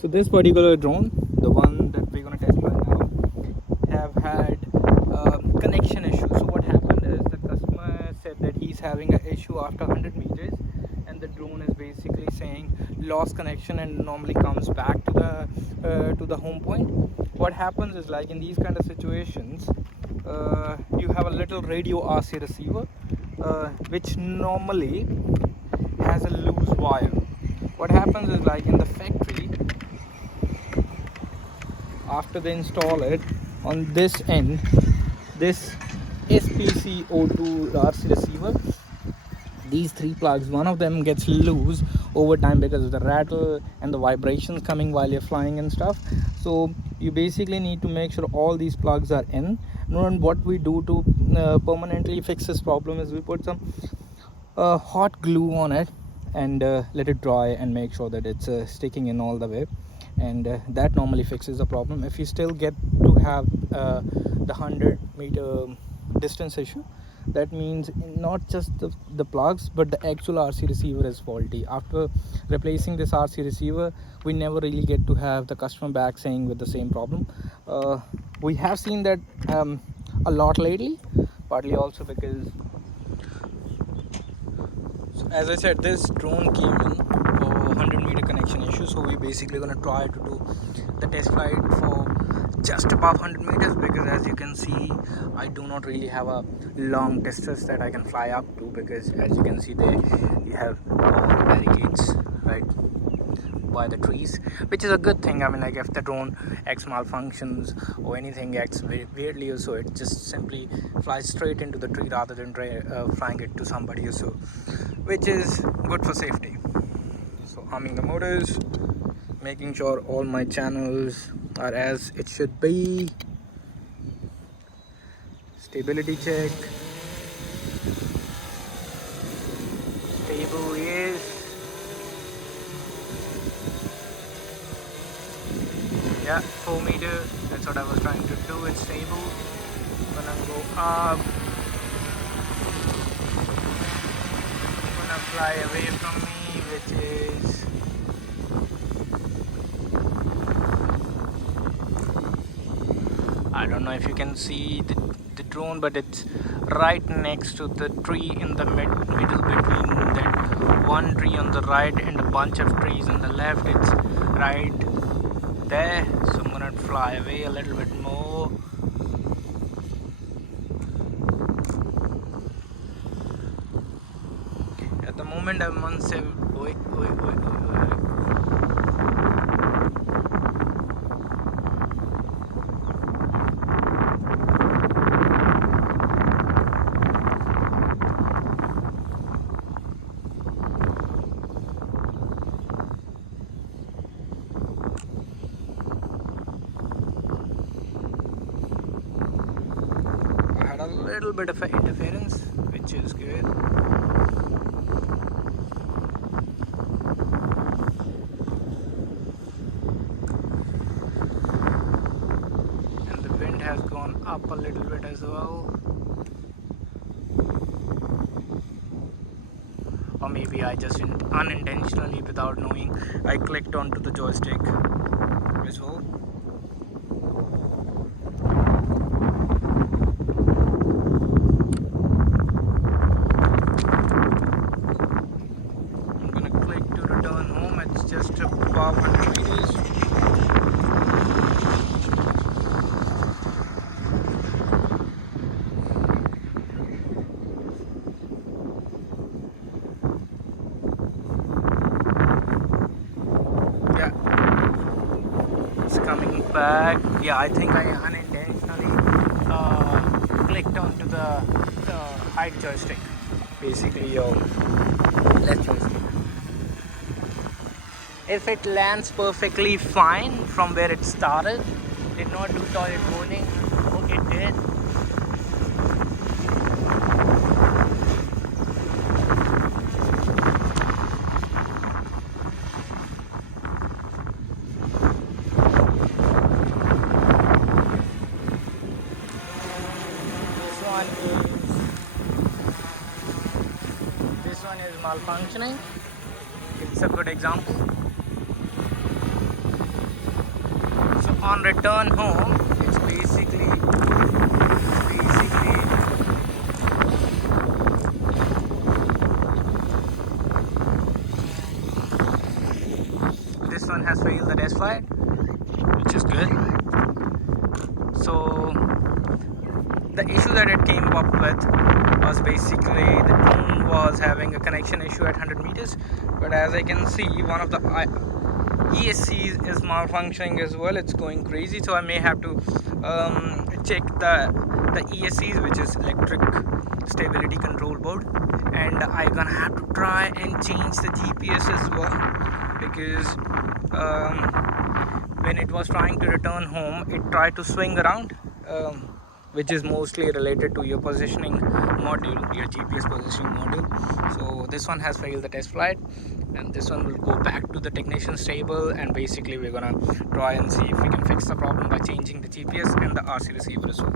So this particular drone, the one that we're gonna test right now, have had connection issue. So what happened is the customer said that he's having an issue after 100 meters, and the drone is basically saying lost connection and normally comes back to the home point. What happens is, like in these kind of situations, you have a little radio RC receiver, which normally has a loose wire. What happens is, like in the factory, after they install it, on this end, this SPCO2 RC receiver, these three plugs, one of them gets loose over time because of the rattle and the vibrations coming while you're flying and stuff. So you basically need to make sure all these plugs are in. And what we do to permanently fix this problem is we put some hot glue on it and let it dry and make sure that it's sticking in all the way, and that normally fixes the problem. If you still get to have the 100-meter distance issue, that means not just the plugs but the actual RC receiver is faulty. After replacing this RC receiver, we never really get to have the customer back saying with the same problem. We have seen that a lot lately, partly also because, as I said, this drone came in for 100-meter connection issue. So we basically gonna try to do the test flight for just above 100 meters, because as you can see, I do not really have a long distance that I can fly up to, because as you can see there, you have all the barricades right by the trees, which is a good thing. I mean, like if the drone acts malfunctions or anything acts weirdly or so, it just simply flies straight into the tree rather than flying it to somebody or so, which is good for safety. So arming the motors, making sure all my channels are as it should be, stability check, stable is, yeah, 4 meter, that's what I was trying to do. It's stable. Gonna go up, gonna fly away from me, which is I don't know if you can see the drone, but it's right next to the tree in the middle between that one tree on the right and a bunch of trees on the left. It's right there. So I'm gonna fly away a little bit more. At the moment I'm on 7. A little bit of interference, which is good. And the wind has gone up a little bit as well. Or maybe I just unintentionally, without knowing, I clicked onto the joystick as well. Just above 100 meters. Yeah, it's coming back. Yeah, I think I unintentionally clicked onto the height joystick, basically your left joystick. If it lands perfectly fine from where it started, did not do toilet bowling. Oh, it did. This one is malfunctioning. It's a good example. on return home, it's basically this one has failed the test flight, which is good. So the issue that it came up with was basically the drone was having a connection issue at 100 meters, but as I can see, one of the ESCs is malfunctioning as well. It's going crazy, so I may have to check the ESCs, which is electric stability control board, and I'm gonna have to try and change the GPS as well, because when it was trying to return home, it tried to swing around, which is mostly related to your positioning module, your GPS positioning module. So this one has failed the test flight, and this one will go back to the technician's table, and basically we're gonna try and see if we can fix the problem by changing the GPS and the RC receiver as well.